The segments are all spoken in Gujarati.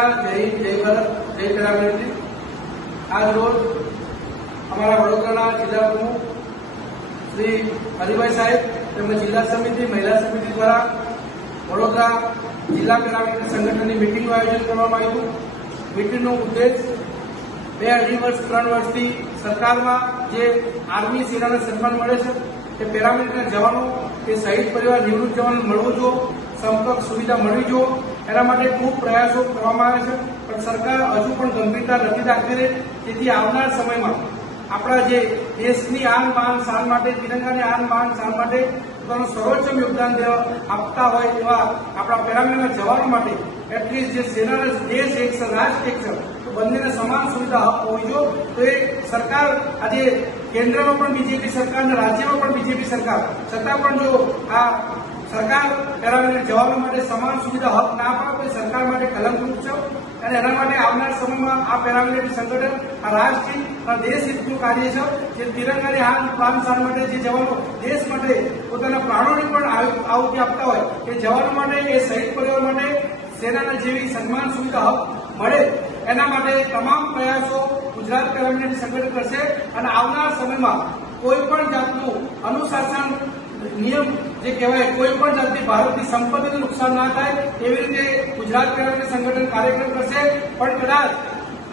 जय हिंद, जय भारत, जय पेरामिलिटरी। आज रोज अमरा वडोदरा जिला प्रमुख श्री हरिभाई साहेब તેમજ જિલ્લા સમિતિ મહિલા સમિતિ દ્વારા વડોદરા જિલ્લા પેરામિલિટરી સંગઠનની મીટિંગનું આયોજન કરવામાં આવ્યું। મીટિંગનો ઉદ્દેશ 2-2.5 વર્ષ 3 વર્ષથી સરકારમાં જે આર્મી સેનાને સન્માન મળે છે તે પેરામિલિટરીના જવાનો કે શહીદ પરિવાર નિવૃત્ત જવાનો મળવો જોઈએ, સંપર્ક સુવિધા મળવી જોઈએ, એના માટે ખૂબ પ્રયાસો કરવામાં આવે છે, પણ સરકાર હજુ પણ ગંભીરતા નથી દાખવી રહી। તેથી આવનાર સમયમાં આપણા જે દેશની આન બાન શાન માટે, તિરંગાની આન બાન શાન માટે પોતાનું સર્વોચ્ચ યોગદાન આપતા હોય એવા આપણા પેરામિલિટરીના જવાનો માટે એટલીસ્ટ જે સેનાના દેશ એક છે, રાષ્ટ્ર એક છે, તો બંનેને સમાન સુવિધા હોવી જોઈએ। તો એ સરકાર આજે કેન્દ્રમાં પણ બીજેપી સરકાર અને રાજ્યમાં પણ બીજેપી સરકાર છતાં પણ જો આ સરકાર પેરામિલિટરી જવાનો માટે સમાન સુવિધા હક ના આપે તો સરકાર માટે કલંકરૂપ છે। અને એના માટે આવનાર સમયમાં આ પેરામિલિટરી સંગઠન આ રાષ્ટ્રહિત અને દેશહિતનું કાર્ય છે, જે તિરંગાની આન બાન શાન માટે જે જવાનો દેશ માટે પોતાના પ્રાણોની પણ આહુતિ આપતા હોય એ જવાનો માટે, એ શહીદ પરિવાર માટે સેનાના જેવી સન્માન સુવિધા હક મળે એના માટે તમામ પ્રયાસો ગુજરાત પેરામિલિટરી સંગઠન કરશે। અને આવનાર સમયમાં કોઈ પણ જાતનું અનુશાસન નિયમ જે કહેવાય, કોઈ પણ જાતની ભારતની સંપત્તિનું નુકસાન ના થાય એવી રીતે ગુજરાત પેરામિલિટરી સંગઠન કાર્યક્રમ કરશે। પણ કદાચ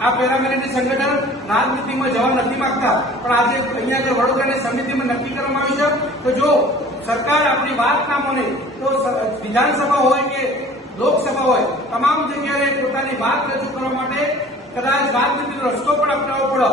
આ પેરામિલિટરી સંગઠન રાજનીતિમાં જવા નથી માંગતા, પણ આજે અહીંયા જે વડોદરાની સમિતિમાં નક્કી કરવામાં આવ્યું છે તો જો સરકાર આપણી વાત ના માને તો વિધાનસભા હોય કે લોકસભા હોય તમામ જગ્યાએ પોતાની વાત રજૂ કરવા માટે કદાચ રાજનીતિનો રસ્તો પણ અપનાવવો પડે।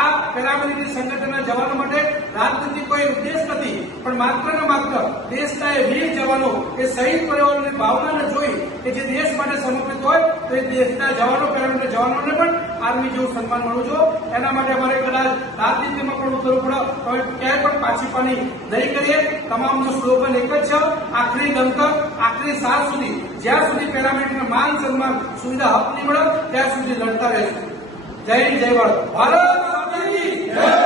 આ પેરામિલિટરી સંગઠનના જવાનો માટે રાજનીતિ કોઈ ઉદ્દેશ નથી, પણ માત્ર ને માત્ર દેશના એ વીર જવાનો, એ શહીદ પરિવારોની ભાવનાને જોઈ કે જે દેશ માટે સમર્પિત હોય તો એ દેશના જવાનો, પેરામિલિટરી જવાનોને પણ આર્મી જેવું સન્માન મળવું જોઈએ। એના માટે અમારે કદાચ રાજનીતિમાં પણ ઉતરવું પડે, હવે ક્યાંય પણ પાછી પાની નહીં કરીએ। તમામનો સ્લોગન એક જ છે, આખરી દમ તક, આખરી સાલ સુધી, જ્યાં સુધી પેરામિલિટરીના માન સન્માન સુવિધા હક નહીં મળે ત્યાં સુધી લડતા રહેશું। જય હિન્દ, જય ભારત, ભારત માતા કી જય।